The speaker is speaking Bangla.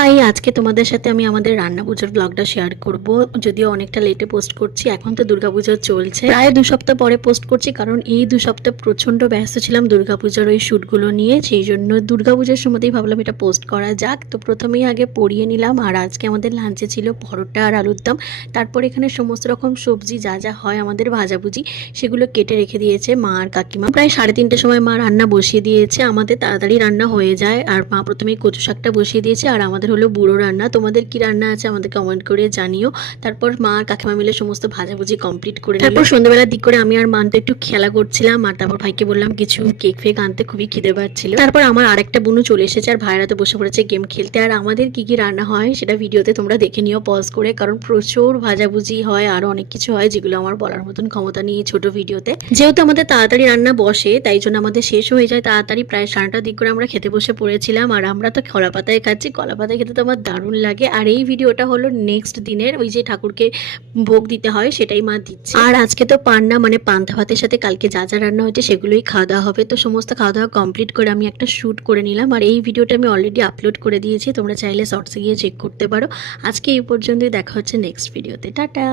হাই, আজকে তোমাদের সাথে আমি আমাদের রান্না পুজোর ব্লগটা শেয়ার করব। যদিও অনেকটা লেটে পোস্ট করছি, এখন তো দুর্গাপুজো চলছে, প্রায় 2 সপ্তাহ পরে পোস্ট করছি, কারণ এই 2 সপ্তাহ প্রচন্ড ব্যস্ত ছিলাম দুর্গাপুজোর ওই শ্যুটগুলো নিয়ে। সেই জন্য দুর্গাপুজোর সময়তেই ভাবলাম এটা পোস্ট করা যাক। তো প্রথমেই আগে পরিয়ে নিলাম। আর আজকে আমাদের লাঞ্চে ছিল পরোটা আর আলুর দম। তারপর এখানে সমস্ত রকম সবজি যা যা হয় আমাদের ভাজাভুজি, সেগুলো কেটে রেখে দিয়েছে মা আর কাকিমা। প্রায় 3:30টার সময় মা রান্না বসিয়ে দিয়েছে। আমাদের তাড়াতাড়ি রান্না হয়ে যায়। আর মা প্রথমেই কচু শাকটা বসিয়ে দিয়েছে, আর আমাদের হলো বুড়ো রান্না। তোমাদের কি রান্না আছে আমাদের কমেন্ট করে জানিও। তারপর মা আর কাকিমা মিলে সমস্ত ভাজাভুজি কমপ্লিট করে নিল। তারপর সন্ধ্যাবেলার দিক করে আমি আর মানতে একটু খেলা করছিলাম, আর তারপর ভাইকে বললাম কিছু কেক ফেক আনতে, খুবই খিদে পাচ্ছিল। তারপর আমার আরেকটা বোনও চলে এসেছে, আর ভাইরা তো বসে পড়েছে গেম খেলতে। আর আমাদের কি কি রান্না হয় সেটা ভিডিওতে তোমরা দেখে নিও পজ করে, কারণ প্রচুর ভাজাভুজি হয়, আরো অনেক কিছু হয় যেগুলো আমার বলার মতন ক্ষমতা নেই ছোট ভিডিওতে। যেহেতু আমাদের তাড়াতাড়ি রান্না বসে, তাই জন্য আমাদের শেষ হয়ে যায় তাড়াতাড়ি। প্রায় 7টার দিক করে আমরা খেতে বসে পড়েছিলাম। আর আমরা তো কলা পাতায় খাচ্ছি, কলা পাতায় খেতে তো আমার দারুণ লাগে। আর এই ভিডিওটা হলো নেক্সট দিনের, ওই যে ঠাকুরকে ভোগ দিতে হয় সেটাই মা দিচ্ছে। আর আজকে তো পান্না মানে পান্তা ভাতের সাথে কালকে যা যা রান্না হয়েছে সেগুলোই খাওয়া দাওয়া হবে। তো সমস্ত খাওয়া দাওয়া কমপ্লিট করে আমি একটা শ্যুট করে নিলাম। আর এই ভিডিওটা আমি অলরেডি আপলোড করে দিয়েছি, তোমরা চাইলে শর্টসে গিয়ে চেক করতে পারো। আজকে এই পর্যন্তই, দেখা হচ্ছে নেক্সট ভিডিওতে। টাটা।